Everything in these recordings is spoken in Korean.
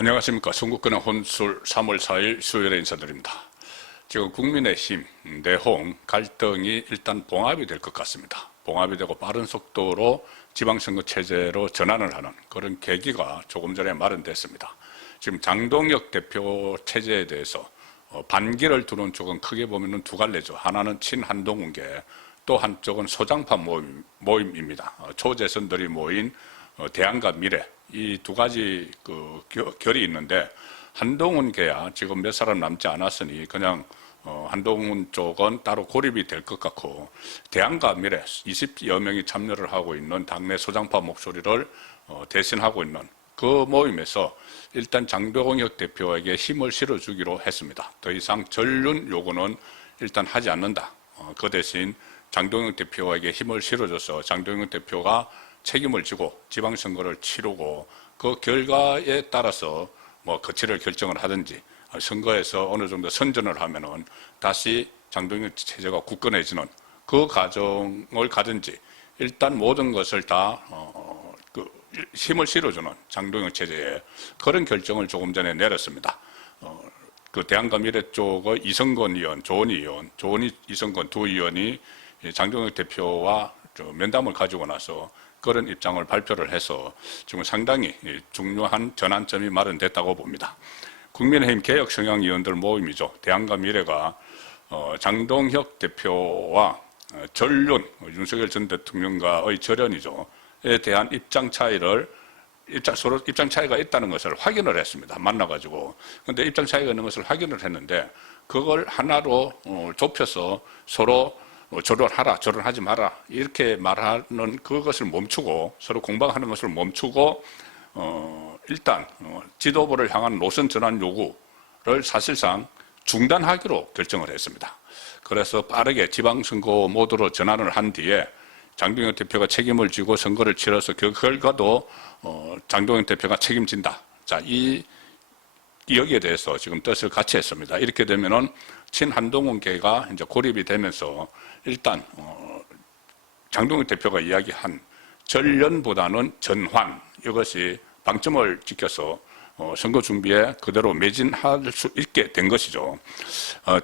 안녕하십니까. son국근의 혼술 3월 4일 수요일에 인사드립니다. 지금 국민의힘 내홍 갈등이 일단 봉합이 될 것 같습니다. 봉합이 되고 빠른 속도로 지방선거 체제로 전환을 하는 그런 계기가 조금 전에 마련됐습니다. 지금 장동혁 대표 체제에 대해서 반기를 두는 쪽은 크게 보면 두 갈래죠. 하나는 친한동훈계, 또 한쪽은 소장파 모임입니다. 초재선들이 모인 대안과 미래, 이 두 가지 결이 있는데, 한동훈계야 지금 몇 사람 남지 않았으니 그냥 한동훈 쪽은 따로 고립이 될 것 같고, 대안과 미래 20여 명이 참여를 하고 있는 당내 소장파 목소리를 대신하고 있는 그 모임에서 일단 장동혁 대표에게 힘을 실어주기로 했습니다. 더 이상 전륜 요구는 일단 하지 않는다. 그 대신 장동혁 대표에게 힘을 실어줘서 장동혁 대표가 책임을 지고 지방선거를 치르고 그 결과에 따라서 거취를 결정을 하든지 선거에서 어느 정도 선전을 하면은 다시 장동혁 체제가 굳건해지는 그 과정을 가든지, 일단 모든 것을 다 힘을 실어주는 장동혁 체제에 그런 결정을 조금 전에 내렸습니다. 그 대안과 미래 쪽의 이성건 의원, 조은희 이성건 두 의원이 장동혁 대표와 면담을 가지고 나서 그런 입장을 발표를 해서 지금 상당히 중요한 전환점이 마련됐다고 봅니다. 국민의힘 개혁 성향 의원들 모임이죠. 대안과 미래가 장동혁 대표와 전륜, 윤석열 전 대통령과의 절연에 대한 서로 입장 차이가 있다는 것을 확인을 했습니다. 만나가지고. 근데 입장 차이가 있는 것을 확인을 했는데, 그걸 하나로 좁혀서 서로 결혼하라, 결혼하지 마라, 이렇게 말하는 그것을 멈추고, 서로 공방하는 것을 멈추고, 일단 지도부를 향한 노선 전환 요구를 사실상 중단하기로 결정을 했습니다. 그래서 빠르게 지방선거 모드로 전환을 한 뒤에 장동혁 대표가 책임을 지고 선거를 치러서 그 결과도 장동혁 대표가 책임진다. 자, 여기에 대해서 지금 뜻을 같이 했습니다. 이렇게 되면은 친한동훈계가 이제 고립이 되면서 일단 장동혁 대표가 이야기한 전련보다는 전환, 이것이 방점을 지켜서 선거 준비에 그대로 매진할 수 있게 된 것이죠.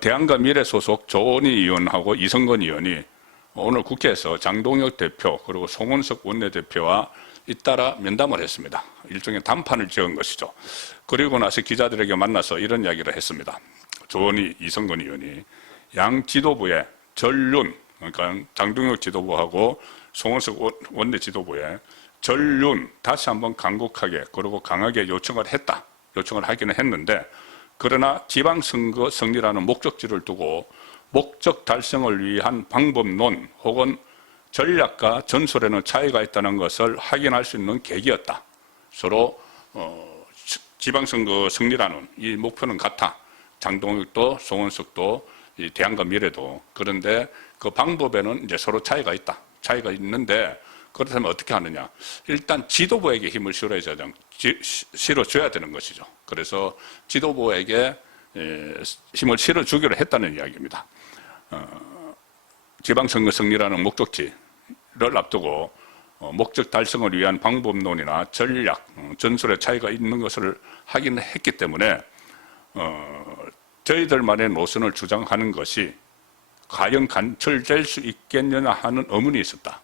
대안과 미래 소속 조은희 의원하고 이성건 의원이 오늘 국회에서 장동혁 대표 그리고 송원석 원내대표와 잇따라 면담을 했습니다. 일종의 담판을 지은 것이죠. 그리고 나서 기자들에게 만나서 이런 이야기를 했습니다. 조은희, 이성건 의원이 양 지도부의 전륜, 그러니까 장동혁 지도부하고 송원석 원내 지도부의 전륜 다시 한번 강국하게 그리고 강하게 요청을 하기는 했는데, 그러나 지방선거 승리라는 목적지를 두고 목적 달성을 위한 방법론 혹은 전략과 전술에는 차이가 있다는 것을 확인할 수 있는 계기였다. 서로 지방선거 승리라는 이 목표는 같아. 장동혁도 송원석도 이 대안과 미래도. 그런데 그 방법에는 이제 서로 차이가 있다. 차이가 있는데, 그렇다면 어떻게 하느냐? 일단 지도부에게 힘을 실어줘야 되는 것이죠. 그래서 지도부에게 힘을 실어주기로 했다는 이야기입니다. 지방선거 승리라는 목적지를 앞두고 목적 달성을 위한 방법론이나 전략, 전술의 차이가 있는 것을 확인했기 때문에 저희들만의 노선을 주장하는 것이 과연 관철될 수 있겠느냐 하는 의문이 있었다.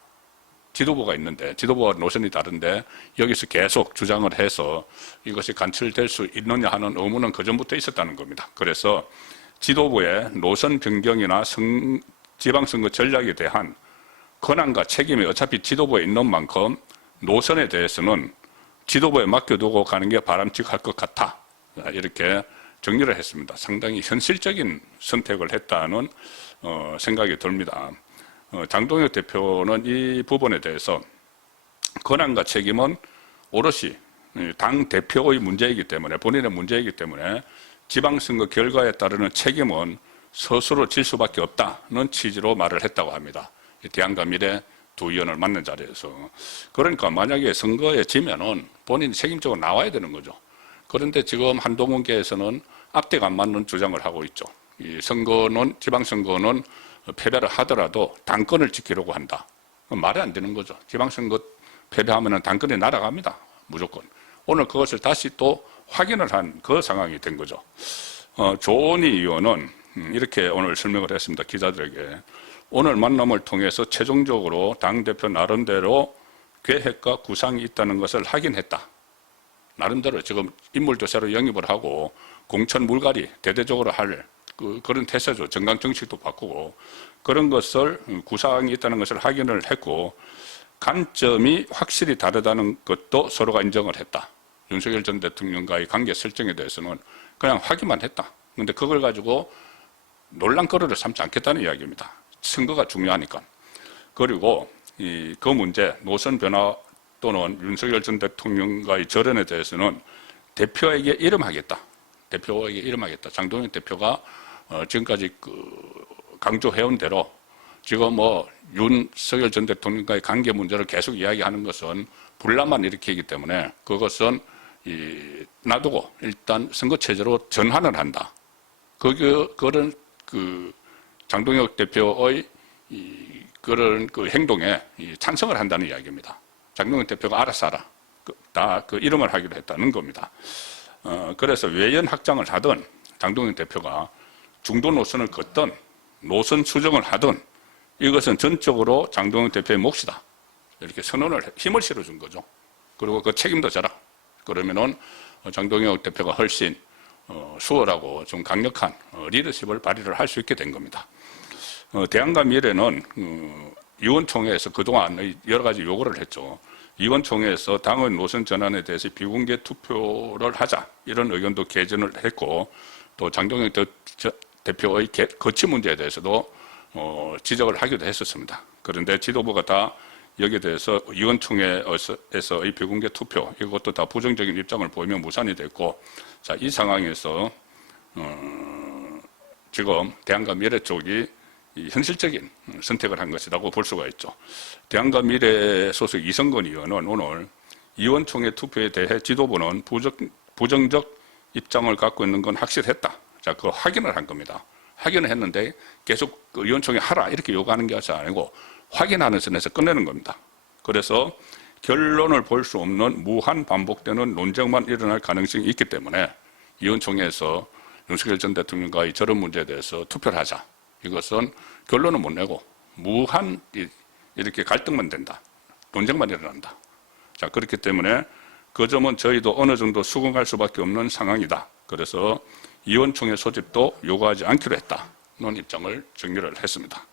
지도부가 있는데, 지도부와 노선이 다른데 여기서 계속 주장을 해서 이것이 관철될 수 있느냐 하는 의문은 그전부터 있었다는 겁니다. 그래서 지도부의 노선 변경이나 지방선거 전략에 대한 권한과 책임이 어차피 지도부에 있는 만큼 노선에 대해서는 지도부에 맡겨두고 가는 게 바람직할 것 같아. 이렇게 정리를 했습니다. 상당히 현실적인 선택을 했다는 생각이 듭니다. 장동혁 대표는 이 부분에 대해서 권한과 책임은 오롯이 당 대표의 문제이기 때문에, 본인의 문제이기 때문에 지방선거 결과에 따르는 책임은 스스로 질 수밖에 없다는 취지로 말을 했다고 합니다. 대안과 미래 두 의원을 만난 자리에서. 그러니까 만약에 선거에 지면은 본인이 책임적으로 나와야 되는 거죠. 그런데 지금 한동훈계에서는 앞뒤가 안 맞는 주장을 하고 있죠. 이 선거는, 지방선거는 패배를 하더라도 당권을 지키려고 한다. 말이 안 되는 거죠. 지방선거 패배하면 당권이 날아갑니다. 무조건. 오늘 그것을 다시 또 확인을 한 그 상황이 된 거죠. 조은희 의원은 이렇게 오늘 설명을 했습니다. 기자들에게. 오늘 만남을 통해서 최종적으로 당대표 나름대로 계획과 구상이 있다는 것을 확인했다. 나름대로 지금 인물도 새로 영입을 하고 공천 물갈이 대대적으로 할 그런 태세죠. 정강 정책도 바꾸고 그런 것을 구상이 있다는 것을 확인을 했고 관점이 확실히 다르다는 것도 서로가 인정을 했다. 윤석열 전 대통령과의 관계 설정에 대해서는 그냥 확인만 했다. 그런데 그걸 가지고 논란거리를 삼지 않겠다는 이야기입니다. 선거가 중요하니까. 그리고 그 문제, 노선 변화 또는 윤석열 전 대통령과의 절연에 대해서는 대표에게 이름하겠다. 대표에게 이름하겠다. 장동영 대표가 지금까지 강조해온 대로 지금 윤석열 전 대통령과의 관계 문제를 계속 이야기하는 것은 분란만 일으키기 때문에 그것은 놔두고 일단 선거체제로 전환을 한다. 그런 장동혁 대표의 그런 행동에 찬성을 한다는 이야기입니다. 장동혁 대표가 알아서 하라. 다 이름을 하기로 했다는 겁니다. 그래서 외연 확장을 하든 장동혁 대표가 중도 노선을 걷든 노선 수정을 하든 이것은 전적으로 장동혁 대표의 몫이다. 이렇게 힘을 실어준 거죠. 그리고 그 책임도 져라. 그러면은 장동혁 대표가 훨씬 수월하고 좀 강력한 리더십을 발휘를 할 수 있게 된 겁니다. 대안과 미래는 의원총회에서 그동안 여러 가지 요구를 했죠. 의원총회에서 당의 노선 전환에 대해서 비공개 투표를 하자 이런 의견도 개진을 했고 또 장동혁 대표의 거취 문제에 대해서도 지적을 하기도 했었습니다. 그런데 지도부가 다 여기에 대해서 의원총회에서의 비공개 투표 이것도 다 부정적인 입장을 보이며 무산이 됐고 자, 이 상황에서 지금 대안과 미래 쪽이 현실적인 선택을 한 것이라고 볼 수가 있죠. 대안과 미래 소속 이성건 의원은 오늘 의원총회 투표에 대해 지도부는 부정적 입장을 갖고 있는 건 확실했다. 자, 그 확인을 한 겁니다. 확인을 했는데 계속 의원총회 하라 이렇게 요구하는 게 아니고 확인하는 선에서 끝내는 겁니다. 그래서 결론을 볼 수 없는 무한 반복되는 논쟁만 일어날 가능성이 있기 때문에 의원총회에서 윤석열 전 대통령과의 저런 문제에 대해서 투표를 하자. 이것은 결론은 못 내고 무한 이렇게 갈등만 된다. 논쟁만 일어난다. 자, 그렇기 때문에 그 점은 저희도 어느 정도 수긍할 수밖에 없는 상황이다. 그래서 의원총회 소집도 요구하지 않기로 했다는 입장을 정리를 했습니다.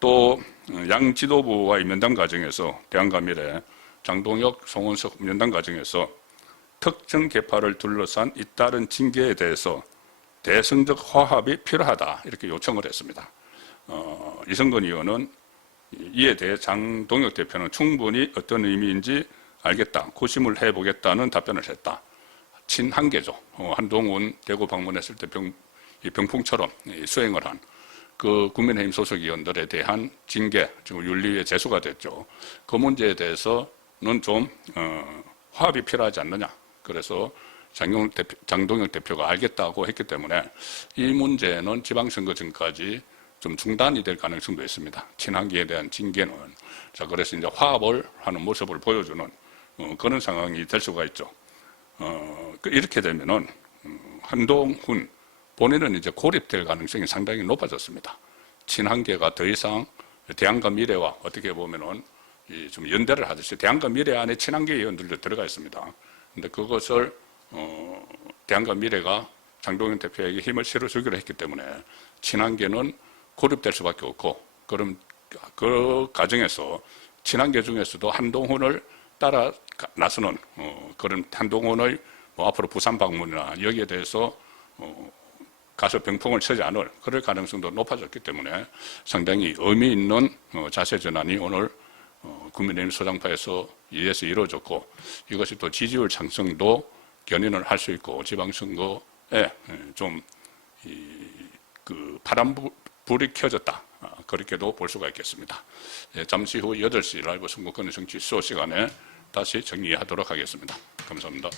또 양 지도부와의 면담 과정에서 대안과 미래, 장동혁, 송원석 면담 과정에서 특정 계파를 둘러싼 잇따른 징계에 대해서 대승적 화합이 필요하다 이렇게 요청을 했습니다. 이성건 의원은 이에 대해 장동혁 대표는 충분히 어떤 의미인지 알겠다, 고심을 해보겠다는 답변을 했다. 친한계죠. 한동훈 대구 방문했을 때 병풍처럼 수행을 한 그 국민의힘 소속 의원들에 대한 징계, 지금 윤리위에 제소가 됐죠. 그 문제에 대해서는 좀 화합이 필요하지 않느냐. 그래서 장동혁 대표가 알겠다고 했기 때문에 이 문제는 지방선거 전까지 좀 중단이 될 가능성도 있습니다. 친한계에 대한 징계는. 자, 그래서 이제 화합을 하는 모습을 보여주는 그런 상황이 될 수가 있죠. 이렇게 되면은 한동훈 본인은 이제 고립될 가능성이 상당히 높아졌습니다. 친한계가 더 이상 대안과 미래와 어떻게 보면은 좀 연대를 하듯이 대안과 미래 안에 친한계 의원들도 들어가 있습니다. 근데 그것을 대안과 미래가 장동영 대표에게 힘을 실어주기로 했기 때문에 친한계는 고립될 수밖에 없고, 그럼 그 과정에서 친한계 중에서도 한동훈을 따라 나서는 그런 한동훈의 앞으로 부산 방문이나 여기에 대해서 가서 병풍을 쳐지 않을 그럴 가능성도 높아졌기 때문에 상당히 의미 있는 자세 전환이 오늘 국민의힘 소장파에서 이루어졌고, 이것이 또 지지율 상승도 견인을 할 수 있고 지방선거에 좀 파란불이 켜졌다, 그렇게도 볼 수가 있겠습니다. 잠시 후 8시 라이브 선거권의 정치 수호 시간에 다시 정리하도록 하겠습니다. 감사합니다.